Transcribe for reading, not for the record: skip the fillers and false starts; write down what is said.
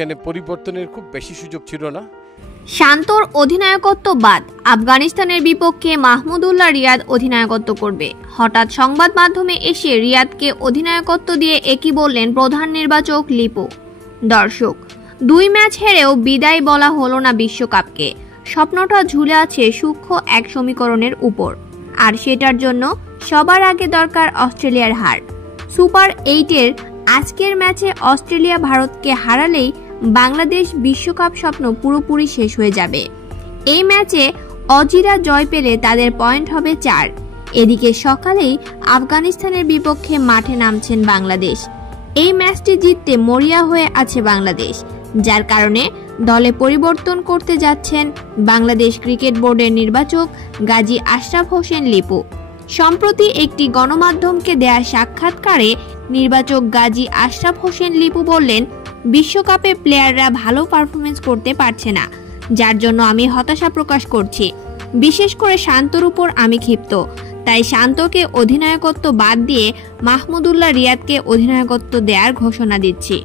এখানে পরিবর্তনের খুব বেশি সুযোগ ছিল না। শান্তর অধিনায়কত্ব বাদ আফগানিস্তানের বিপক্ষে মাহমুদুল্লাহ রিয়াদ অধিনায়কত্ব করবে। হঠাৎ সংবাদ মাধ্যমে এসে রিয়াদকে অধিনায়কত্ব দিয়ে একই বললেন প্রধান নির্বাচক লিপু। দর্শক, 2 ম্যাচ হেরেও বিদায় বলা হলো না বিশ্বকাপকে। স্বপ্নটা ঝুলে আছে সূক্ষ্ম এক সমীকরণের উপর, আর সেটার জন্য সবার আগে দরকার অস্ট্রেলিয়ার হার। সুপার 8-এর আজকের ম্যাচে অস্ট্রেলিয়া ভারতকে হারালেই বাংলাদেশ বিশ্বকাপ স্বপ্ন পুরোপুরি শেষ হয়ে যাবে। এই ম্যাচে অজিরা জয় পেলে তাদের পয়েন্ট হবে 4। এদিকে সকালেই আফগানিস্তানের বিপক্ষে মাঠে নামছেন বাংলাদেশ। এই ম্যাচটি জিততে মরিয়া হয়ে আছে বাংলাদেশ, যার কারণে দলে পরিবর্তন করতে যাচ্ছেন বাংলাদেশ ক্রিকেট বোর্ডের নির্বাচক গাজী আশরাফ হোসেন লিপু। সম্প্রতি একটি গণমাধ্যমকে দেয়া সাক্ষাৎকারে নির্বাচক গাজী আশরাফ হোসেন লিপু বললেন, বিশ্বকাপে প্লেয়াররা ভালো পারফরমেন্স করতে পারছে না, যার জন্য আমি হতাশা প্রকাশ করছি। বিশেষ করে শান্তর উপর আমি ক্ষিপ্ত, তাই শান্তকে অধিনায়কত্ব বাদ দিয়ে মাহমুদুল্লাহ রিয়াদকে অধিনায়কত্ব দেওয়ার ঘোষণা দিচ্ছি।